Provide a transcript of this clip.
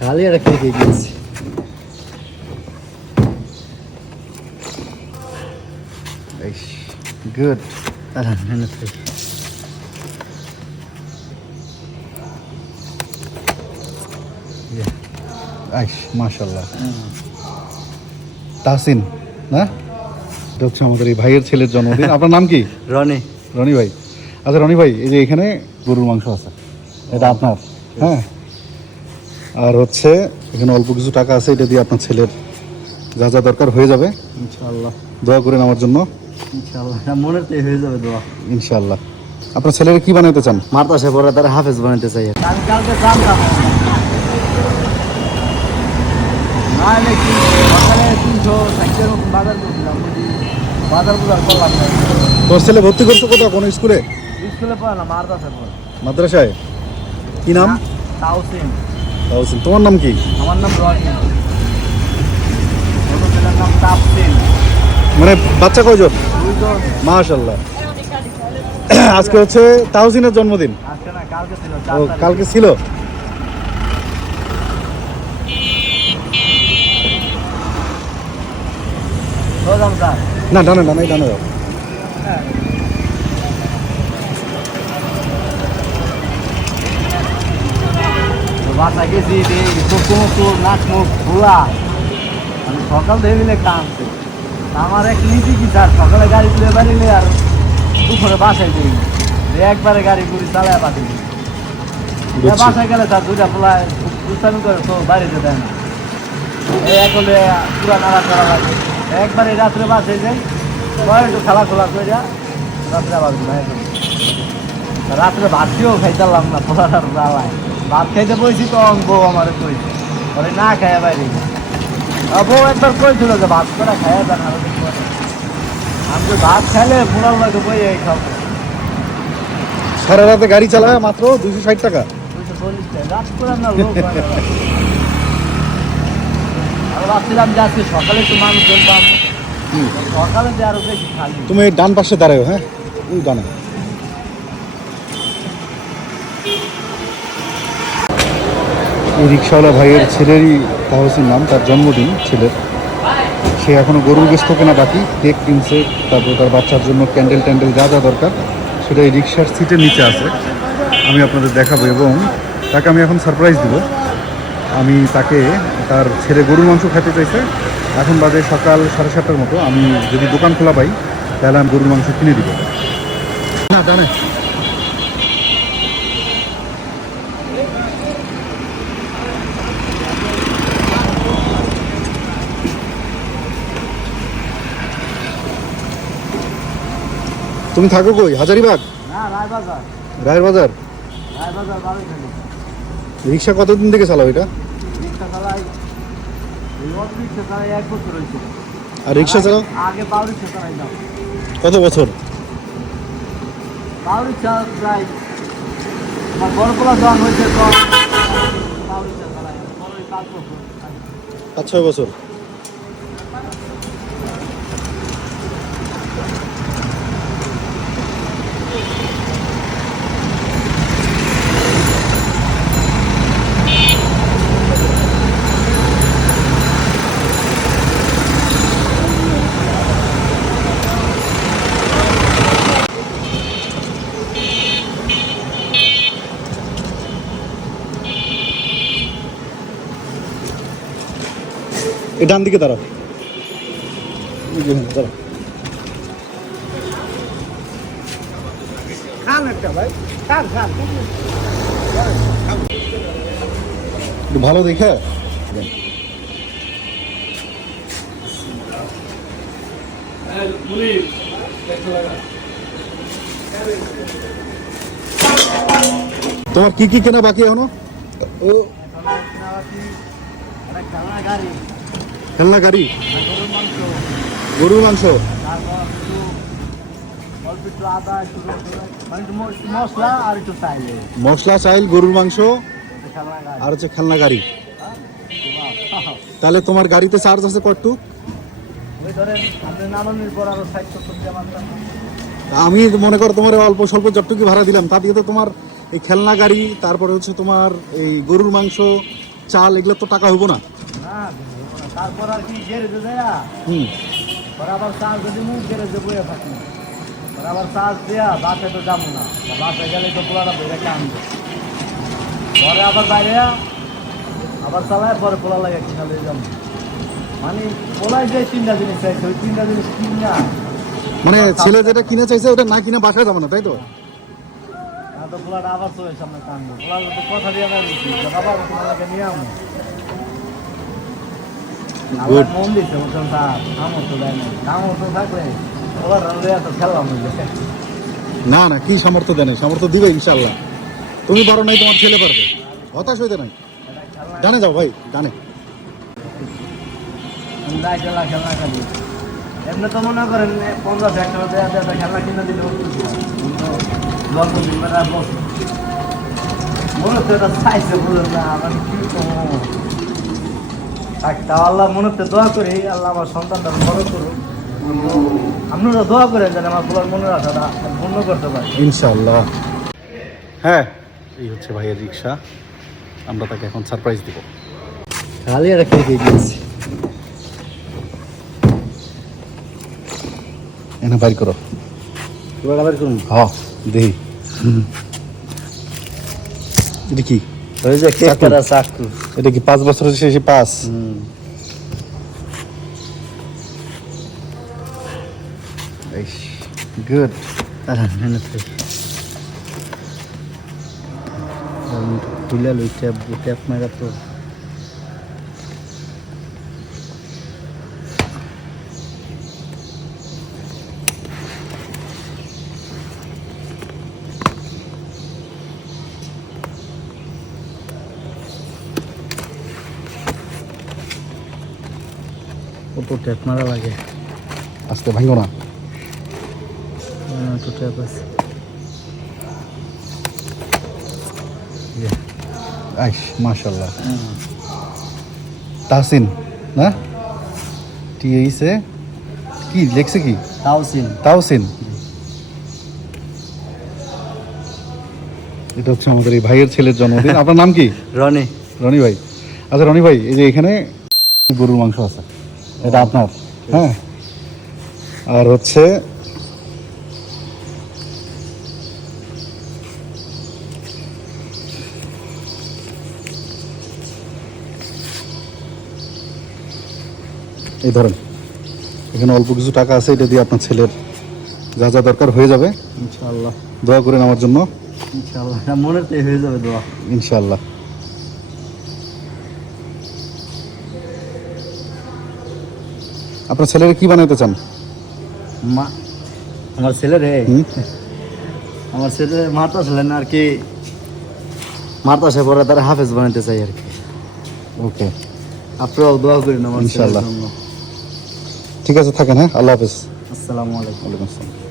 খালি একটা খেয়ে খেয়ে গিয়েছি গুড আইস মাশাল্লাহ তাহসিন না? হচ্ছে আমাদের এই ভাইয়ের ছেলের জন্মদিন। আপনার নাম কি? রনি। রনি ভাই। আচ্ছা রনি ভাই এই যে এখানে গরুর মাংস আছে। এটা আপনার। হ্যাঁ। আর হচ্ছে এখানে অল্প কিছু টাকা আছে এটা দিয়ে আপনার ছেলের যা যা দরকার হয়ে যাবে। ইনশাআল্লাহ। দোয়া করেন আমার জন্য। ইনশাআল্লাহ মনের তো হয়ে যাবে দোয়া। ইনশাআল্লাহ। আপনার ছেলের কি বানাইতে চান? মাদ্রাসায় পড়া তারা হাফেজ বানাইতে চাই তোর ছেলে ভর্তি করছ কোথাও? কোনো স্কুলে? স্কুলে পড়ে না মাদ্রাসায় পড়ে। মাদ্রাসায়? কি নাম? তাওসিন তাহসিন তোমার নাম কি? আমার নাম রনি নাম তাপসিন মানে বাচ্চা কয়জন? মাশাল্লাহ আজকে হচ্ছে তাহসিনের জন্মদিন। না কালকে ছিল ও। কালকে না ডানে ডানে ডানে দাও। বাসা গেছি চোখ মুখ নাক মুখ খোলা আমি সকাল থেকে মিলে কামছে আমার এক নীতি কি স্যার সকালে গাড়ি তুলে বাড়িলে আর দুপুরে বাসায় দিই একবারে গাড়ি ঘুরি চালায় পাঠি বুঝছি। বাসায় গেলে স্যার দুইটা পোলায় দুষ্টামি করে তো বাড়িতে দেয় না। এই এক হলে পুরা নাড়া করা লাগে। একবারে রাত্রে বাসায় যাই পরে একটু খেলা খোলা করে রাত্রে আবার ঘুমাই রাত্রে ভাতটিও খাইতাম না জ্বালায়। ভাত খাইতে বইছি তখন বউ আমার কইছে। পরে না খাইয়া বাইরে বউ একবার কইছিল যে ভাত করে খাইয়া দেন আরও আমি তো ভাত খাইলে পুরার লাগে বই এই খাব। সারা রাতে গাড়ি চালায় মাত্র দুশো ষাট টাকা। দুইশো চল্লিশ টাকা রাত করে না লোক আর ভাবছিলাম যে আজকে সকালে একটু মানুষজন পাবো। সকালে যে আরও বেশি খালি। তুমি ডান পাশে দাঁড়াও হ্যাঁ? ডানে। এই রিক্সাওয়ালা ভাইয়ের ছেলেরই তাহসিন নাম, তার জন্মদিন ছেলের। সে এখনও গরুর গোস্ত কেনা বাকি, কেক কিনছে, তারপর তার বাচ্চার জন্য ক্যান্ডেল ট্যান্ডেল যা যা দরকার, সেটা এই রিক্সার সিটের নিচে আছে। আমি আপনাদের দেখাবো এবং তাকে আমি এখন সারপ্রাইজ দিব। আমি তাকে, তার ছেলে গরুর মাংস খেতে চাইছে। এখন বাজে সকাল সাড়ে সাতটার মতো। আমি যদি দোকান খোলা পাই, তাহলে আমি গরুর মাংস কিনে দিব। না জানে তুমি থাকো কই? হাজারিবাগ? রায়ের বাজার রিক্সা কতদিন থেকে চালাও এটা? বছর আর রিক্সা চালাও? কত বছর? রিক্সা প্রায় আমার বড় পোলা যখন হয়েছে তখন বারো রিক্সা চালাই বড় ওই পাঁচ বছর পাঁচ ছয় বছর এই ডান দিকে দাঁড়াও এই যে, হ্যাঁ, দাঁড়াও ভালো দেখে? তোমার কি কি কেনা বাকি এখনও? ও। খেলনা গাড়ি। গরুর মাংস। অল্প একটু আদা একটু মানে মশলা আর একটু চাইলে মশলা চাইল গরুর মাংস আর হচ্ছে খেলনা গাড়ি। তাহলে তোমার গাড়িতে চার্জ আছে কটু আমি মনে করো তোমার অল্প স্বল্প যতটুকু ভাড়া দিলাম তা দিয়ে তো তোমার এই খেলনা গাড়ি তারপরে হচ্ছে তোমার এই গরুর মাংস চাল এগুলো তো টাকা হইব না। তারপর আর কি হুম। আবার চার্জ যদি মুখ আবার চার্জ দেয়া বাসে তো যাব না। বাসে গেলে তো পোলাটা বেড়ে আনবে পরে আবার বাইরে আবার চালায় পরে পোলা লাগে কিনা লয়ে যাব। মানে পোলায় যে তিনটা জিনিস চাইছে ওই তিনটা জিনিস কিন। মানে ছেলে যেটা কিনে চাইছে ওটা না কিনে বাসায় যাব না তাই তো? না তো পোলাটা আবার চলে সামনে কানবে পোলার তো কথা দিয়ে দিচ্ছি আবার লাগে নিয়ে আমো আবার মন দিচ্ছে তার কামড় তো দেয় না কামড় তো থাকলে না না, কি সামর্থ্য দেয় নাই? সামর্থ্য দিবে ইনশাল্লাহ তুমি পারো নাই, তোমার ছেলে পারবে। হতাশ হইতে নাই। জানে যাও ভাই জানে এমনি তো মনে তাও আল্লাহ মনে হচ্ছে দোয়া করি, আল্লাহ আমার সন্তানটা বড় করুন আপনারা দোয়া করেন যেন আমার পোলার রাখাটা পূর্ণ করতে পারি। ইনশাল্লাহ হ্যাঁ এই হচ্ছে ভাইয়ের রিক্সা আমরা তাকে এখন সারপ্রাইজ দিব। খালি আর খেয়ে গিয়েছি? এনে বাইর করো। এবার আবার করুন। হ্যাঁ দেহি এটা কি? ওই যে কেক কাটা চাকু। এটা কি পাঁচ বছর শেষে পাস গুড তুলে লই ট্যাপ ট্যাপ মারা তো কত ট্যাপ মারা লাগে আস্তে ভাঙো না তো ট্যাপ আছে। আইস মাশাল্লাহ তাহসিন না? এইসে কি লেখছে কি? তাওসিন তাওসিন এটা হচ্ছে আমাদের এই ভাইয়ের ছেলের জন্মদিন। আপনার নাম কি? রনি। রনি ভাই। আচ্ছা রনি ভাই এই যে এখানে গরুর মাংস আছে। এটা আপনার হ্যাঁ? আর হচ্ছে এই ধরেন এখানে অল্প কিছু টাকা আছে এটা দিয়ে আপনার ছেলের যা যা দরকার হয়ে যাবে। ইনশাআল্লাহ। দোয়া করেন আমার জন্য। ইনশাআল্লাহ মনে হয়ে যাবে দোয়া। ইনশাল্লাহ আপনার ছেলের কি বানাইতে চান? মা আমার ছেলে রে হুম? আমার ছেলে মাতা ছিলেন আর কি মাতা সে পরে তারা হাফেজ বানাতে চাই আর কি। ওকে। আপনারাও দোয়া করেন আমার ছেলের ইনশাআল্লাহ। ঠিক আছে থাকেন হ্যাঁ? আল্লাহ হাফিজ। আসসালামু আলাইকুম